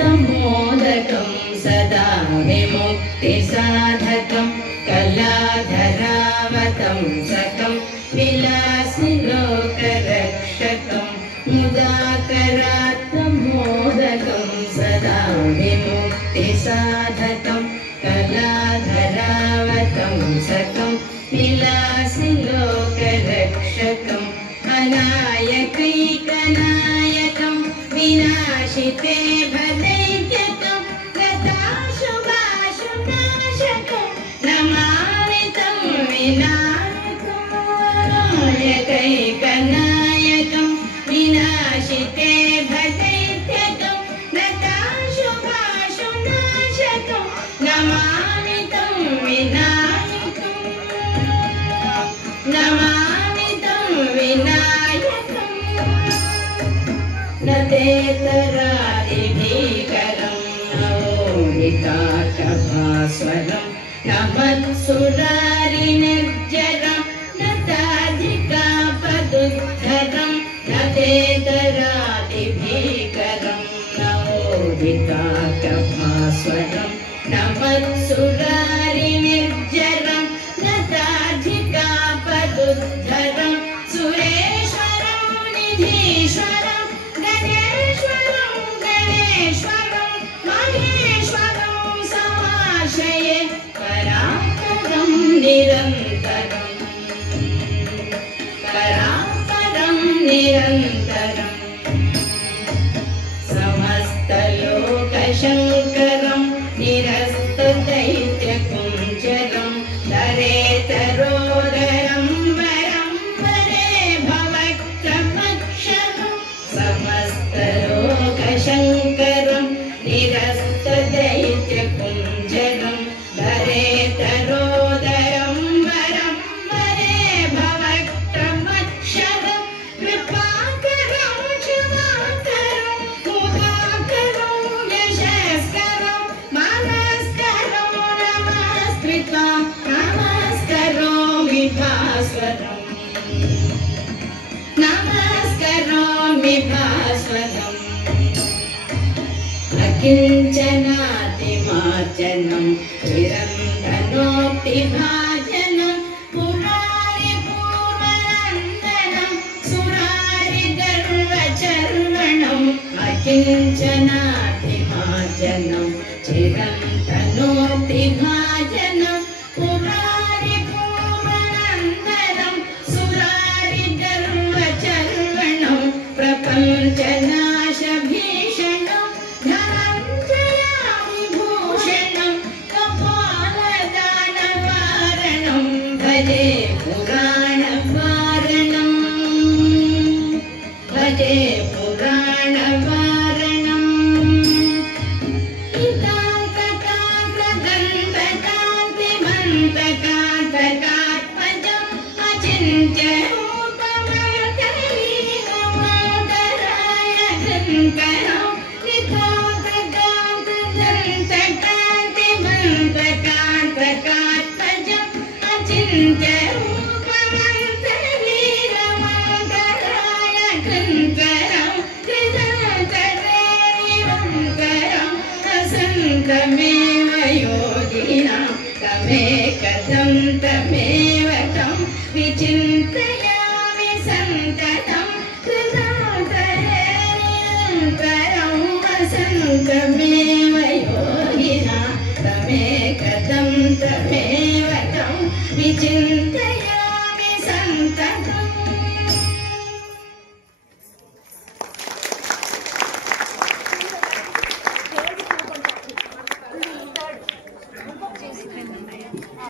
मुदाकरात्तमोदकं सदा विमुक्तिसाधकं कलाधरावतंसकं विलासिलोकरक्षकं मुदाकरात्तमोदकं सदा विमुक्तिसाधकं कलाधरावतंसकं विलासिलोकरक्षकम् अनायकैकनायकं विनाशिते भदैत्यकं गताशुभाशुनाशकं नमामि तं विनायकं अनायकैकनायकं विनाशिते भदैत्यकं गताशुभाशुनाशकं नमामि तं विनायकं नमामि तं विनायकं न तेतरादिभीकरं नवोहिताकभास्वरं न मत्सुरारिनिर्जरं न ताधिकापदुद्धरं न तेतरादिभीकरं नवोहिताकभास्वरं न मत्सुरारिनिर्जरं न ताधिकापदुद्धरं सुरेश्वरं निधीश्वरं गणेश्वरं गणेश्वरं महेश्वरं समाश्रये परात्परं निरन्तरं परात्परं निरन्तरं समस्तलोकशङ्करं निरस्तदैत्यकुञ्जरं दरेतरोदरं वरं वरे भवत्रमक्षरं समस्तलोकशङ्करं निरस्तदैत्यकुञ्जरं दरेतरोदरं वरं वरे भवत्रमक्षरं कृपाकरं क्षमाकरं मुदाकरं यशस्करं मनस्करं नमस्कृतं नमस्करोमि भास्वरम् नमस्करोमि भास्वरम् अकिञ्चनातिमार्जनं चिरन्तनोक्तिभाजनं पुरारिपूर्वनन्दनं सुरारिगर्वचर्वणम् अकिञ्चनातिमार्जनं चिरन्तनोक्तिभाजनं पुरारिपूर्वनन्दनं सुरारिगर्वचर्वणं प्रपञ्चनाशभीषणं धनञ्जयाविभूषणं कपालदानवारणं भजे पुराणवारणं भजे पुराणवारणम् इतान्तकान्तकान्तिमन्तकान्तकात्मजम् अचिन्त्यरूपमन्तलीनमादराय गङ्करं नितान्तकान्तकान्तिमन्तकान्तकात्मजम् अचिन्त्यरूपमन्तलीनमादराय गङ्करं कृतान्तरेणिवङ्करं असन्तमेव योगिनां तमेकं तमेव तं विचिन्तयामि सन्ततं कृतान्तरेणिवङ्करं असन्तमेव योगिनां तमेकं तमेव तं विचिन्तयामि